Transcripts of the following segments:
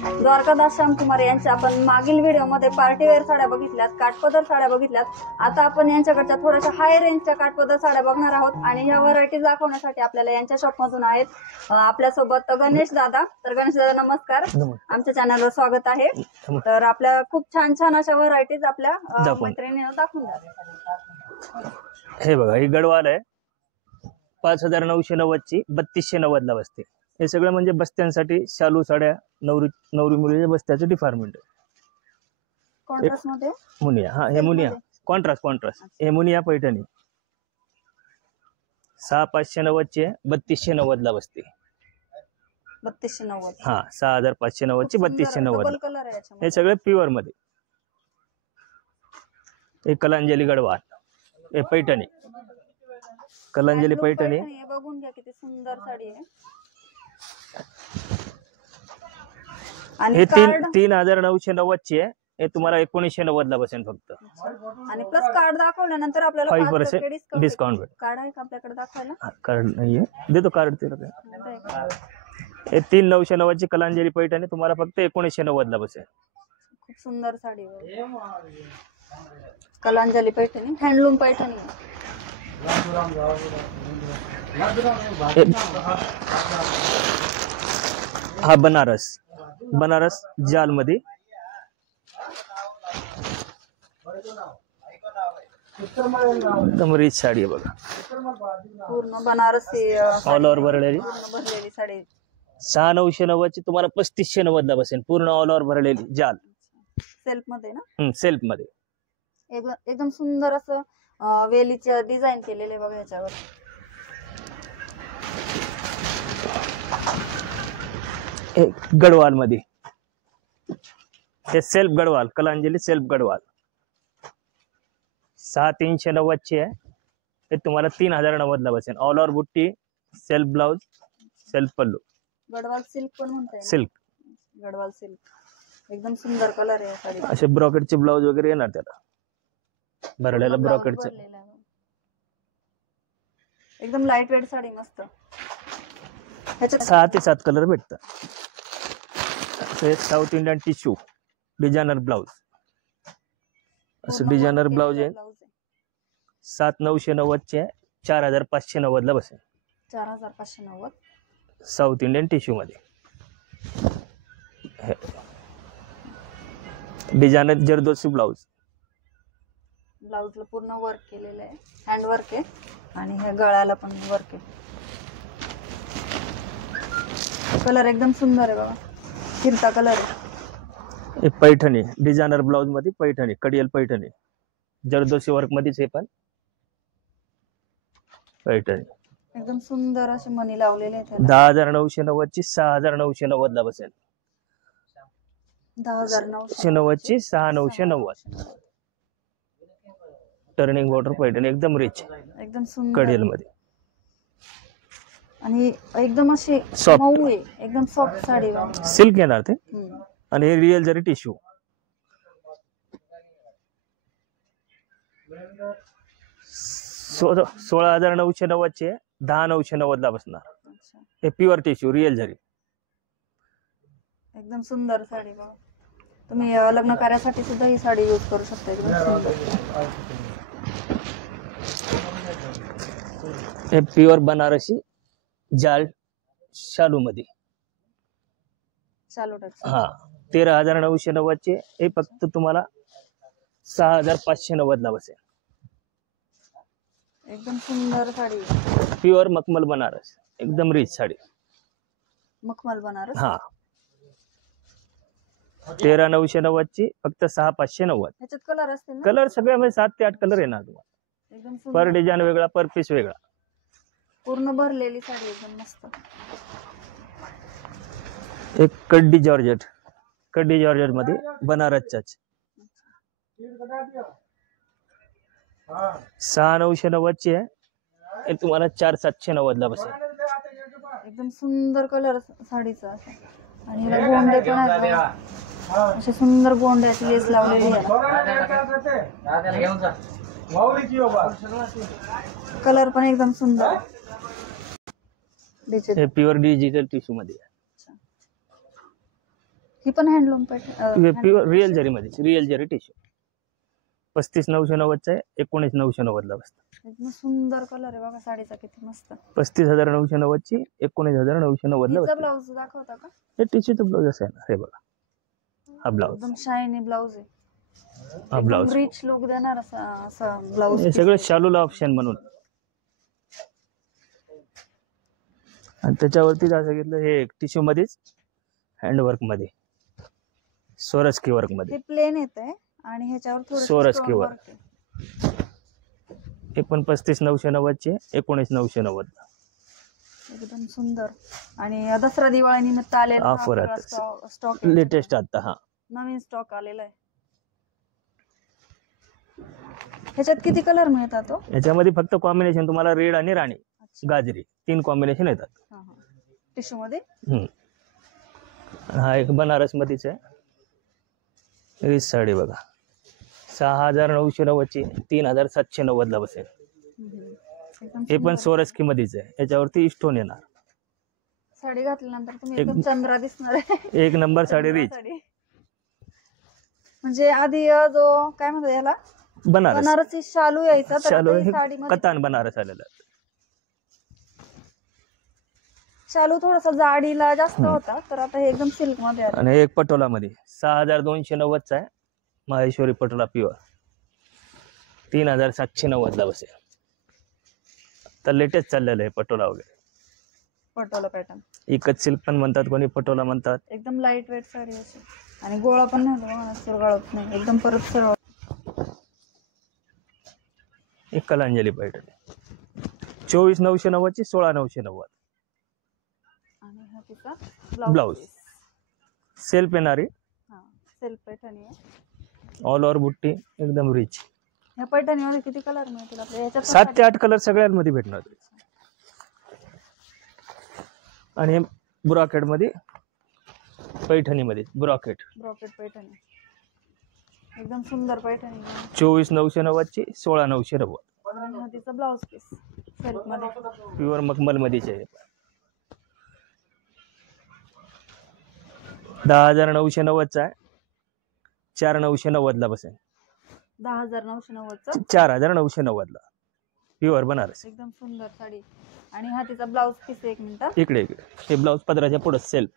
द्वारकादास श्यामकुमार यांच्या आपण मागील व्हिडिओमध्ये पार्टीवेअर साड्या बघितल्यात, काठपदर साड्या बघितल्यात. आता आपण यांच्याकडच्या थोड्याशा हाय रेंजच्या काठपदर साड्या बघणार आहोत आणि ह्या व्हरायटी दाखवण्यासाठी आपल्याला यांच्या शॉपमधून आहेत आपल्यासोबत गणेश दादा. तर गणेश दादा नमस्कार, आमच्या चॅनलवर स्वागत आहे. तर आपल्या खूप छान छान अशा व्हरायटीज आपल्या मैत्रिणींना दाखवून द्या. हे बघा, ही गडवाल आहे 5990 ची 3290 ला बसते. हे सगळं म्हणजे बस्त्यांसाठी शालू साड्या, नवरी मुलीच्या बस्त्याचं डिपार्टमेंट आहे. कॉन्ट्रास्ट मध्ये मुनिया, हा हे मुनिया कॉन्ट्रास्ट हे मुनिया पैठणी 6590 ची 3290 ला बसते. 3290, हा 6590 ची 3290. हे सगळे प्युअर मध्ये. हे कलांजली गडवाल, हे पैठणी कलांजली पैठणी. बघून घ्या किती सुंदर साडी आहे. हे 3990 ची आहे. हे तुम्हाला 1990 ला बसेल फक्त. आणि प्लस कार्ड दाखवल्यानंतर आपल्याला 5% डिस्काउंट भेटेल. कार्ड आहे का आपल्याकडे दाखवायला? कार्ड नाहीये, देतो कार्ड ते. हे 3990 ची कलांजली पैठणी तुम्हाला फक्त 1990 ला बसेल. खूप सुंदर साडी आहे कलांजली पैठणी, हँडलूम पैठणी. हा बनारस जाल मध्ये एकदम रिच साडी आहे बघा. पूर्ण बनारसी ऑल ओव्हर भरलेली साडी. 6990 ची तुम्हाला 3590 ला बसेल. पूर्ण ऑल ओव्हर भरलेली जाल सेल्फ मध्ये ना. सेल्फ मध्ये एकदम सुंदर असं वेलीचं डिझाईन केलेले बघा याच्यावर. गडवाल मध्ये हे सेल्फ गडवाल, कलांजली सेल्फ गडवाल 6390 ची आहे. हे तुम्हाला 3090 ला बसेल. ऑल ओव्हर बुट्टी, सेल्फ ब्लाउज, सेल्फ पल्लू. गडवाल सिल्क पण म्हणताय. सिल्क, गडवाल सिल्क एकदम सुंदर कलर आहे साडी. असे ब्रॉकेटचे ब्लाउज वगैरे येणार त्याला, भरलेला ब्रॉकेटचं. एकदम लाईट वेट साडी मस्त. ह्याच्यात 6 ते 7 कलर भेटतात. South Indian tissue designer blouse, असं डिझायनर ब्लाउज आहे. 7990 चे आहे. 4590 ला बसेल. 4590 साऊथ इंडियन टिश्यू मध्ये. Designer zardozi blouse. ब्लाउजला पूर्ण वर्क केलेलं आहे, हँड वर्क आहे. आणि ह्या गळ्याला पण वर्क आहे. कलर एकदम सुंदर आहे बघा, फिरता कलर आहे. पैठणी डिझायनर ब्लाउज मध्ये पैठणी, कडियल पैठणी जरदोसी वर्क मध्येच. हे पण पैठणी एकदम सुंदर असे मणी लावलेले आहेत. 10990 ची 6990 ला बसेल. 10990 ची 6990. टर्निंग बॉर्डर पैठणी एकदम रिच, एकदम सुंदर कडियल मध्ये. आणि एकदम अशी मऊ आहे, एकदम सॉफ्ट साडी. सिल्क येणार ते. आणि हे रिअल जरी टिश्यू. 16990 चे 10990 ला बसणार. हे प्युअर टिश्यू रिअल जरी. एकदम सुंदर साडी बघा. तुम्ही लग्न कार्यासाठी सुद्धा ही साडी यूज करू शकता. एकदम सुंदर. हे प्युअर बनारसी जाल शालू मध्ये. हा 13990 चे. हे फक्त तुम्हाला 6590 ला बसेल. एकदम सुंदर साडी, प्युअर मखमल बनारस, एकदम रिच साडी. मखमल बनारस. हा 13990 ची फक्त 6590. ह्याच्यात कलर असतील ना? कलर सगळ्यामध्ये 7 ते 8 कलर येणार तुम्हाला. एकदम पर डिझाईन वेगळा, पर पीस वेगळा. पूर्ण भरलेली साडी एकदम मस्त. एक कड्डी जॉर्जेट मध्ये बनारसच्याच 6990 ची आहे. हे तुम्हाला 4790 ला बसेल. एकदम सुंदर कलर साडीचा. आणि गोंडे पण आहेत, असे सुंदर गोंड्याची लेस लावलेली आहे. कलर पण एकदम सुंदर. हे प्युअर डिजिटल टिश्यू मध्ये. ही पण हँडलूम पैठणी प्युअर रिअल जरी मध्ये, रिअल जरी टिश्यू. 35,990 आहे, 19,990 ला बसतं. एकदम सुंदर कलर आहे बघा साडीचा, किती मस्त. 35,990 ची 19,990 ला हिचा बसतं. ब्लाऊज दाखवता का? हे टिश्यूचं ब्लाऊज असं आहे ना, हे बघा हा ब्लाऊज, एकदम शायनी ब्लाऊज आहे. हा ब्लाऊज. रिच लुक देणार असा ब्लाऊज. हे सगळं शालूला ऑप्शन म्हणून. आणि त्याच्यावरती असं घेतलं, हे टिश्यू मध्येच हँडवर्क मध्ये, सोरस्की वर्क मध्ये. हे प्लेन येते आणि ह्याच्यावर थोडं सोरस्की वर्क. हे पण 35,990 चे 19,990 ला. एकदम सुंदर. आणि दसरा दिवाळी निमित्त आलेला Offer हा आहे. सगळा स्टॉक लेटेस्ट आता हा नवीन स्टॉक आलेला आहे. ह्याच्यात किती कलर मिळतात तो? याच्यामध्ये फक्त कॉम्बिनेशन तुम्हाला रेड आणि राणी गाजरी 3 कॉम्बिनेशन येतात. टिश्यू मध्ये. हा एक बनारस मध्येच आहे. ही साडी बघा 6,990 ची 3,790 ला बसेल. एकदम हे पण सोरस्की मध्येच आहे, याच्यावरती स्टोन येणार. साडी घातल्यानंतर तुम्ही एकदम चंद्रा दिसणार आहे. एक नंबर साडी रिच. म्हणजे आधी जो काय म्हणतात याला, बनारस बनारसी शालू यायचा, तर शालू आता ही हे साडीमध्ये कतान बनारस आलेलं आहे. शालू थोडासा जाडीला जास्त होता, तर आता हे एकदम सिल्क मध्ये आलं. आणि एक पटोला मध्ये 6,290 चा आहे, माहेश्वरी पटोला प्युअर 3,790 ला बसेल. तर लेटेस्ट चाललेलं आहे पटोला वगैरे. पटोला पॅटर्न. इकत सिल्क पण म्हणतात, कोणी पटोला म्हणतात. एकदम लाईट वेट साडी अशी, आणि गोळा पण नाही सुरगाळत नाही, एकदम परत सरळ. एक कलांजली पैठणी 24,990 ची 16,990. आणि हा तिचा ब्लाऊज सेल्फ येणारी, हा सेल्फ पैठणी आहे. ऑल ओव्हर बुट्टी, एकदम रिच. ह्या पैठणीमध्ये किती कलर मिळतील आपल्याला? याच्यात 7 ते 8 कलर सगळ्यांमध्ये भेटणार. आणि ब्रॉकेट मध्ये, पैठणी मध्ये ब्रॉकेट पैठणी एकदम सुंदर पैठणी. 24,990 ची 16,990. आणि हा तिचा ब्लाऊज पीस सिल्क मध्ये, प्युअर मखमल मध्येच आहे. 10,990 चा आहे, 4,990 ला बसेल. 10,990 चा 4,990 ला प्युअर बनारस. एकदम सुंदर साडी. आणि हा तिचा ब्लाऊज पीस. एक मिनिट, इकडे हे ब्लाऊज पदराच्या पुढे सेल्फ,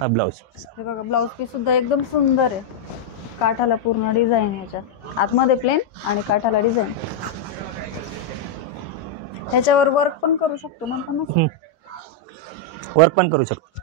हा ब्लाऊज पीस. हे बघा ब्लाऊज पीस सुद्धा एकदम सुंदर आहे. काठाला पूर्ण डिझाईन, याच्या आतमध्ये प्लेन आणि काठाला डिझाईन. ह्याच्यावर वर्क पण करू शकतो म्हणतो ना, वर्क पण करू शकतो.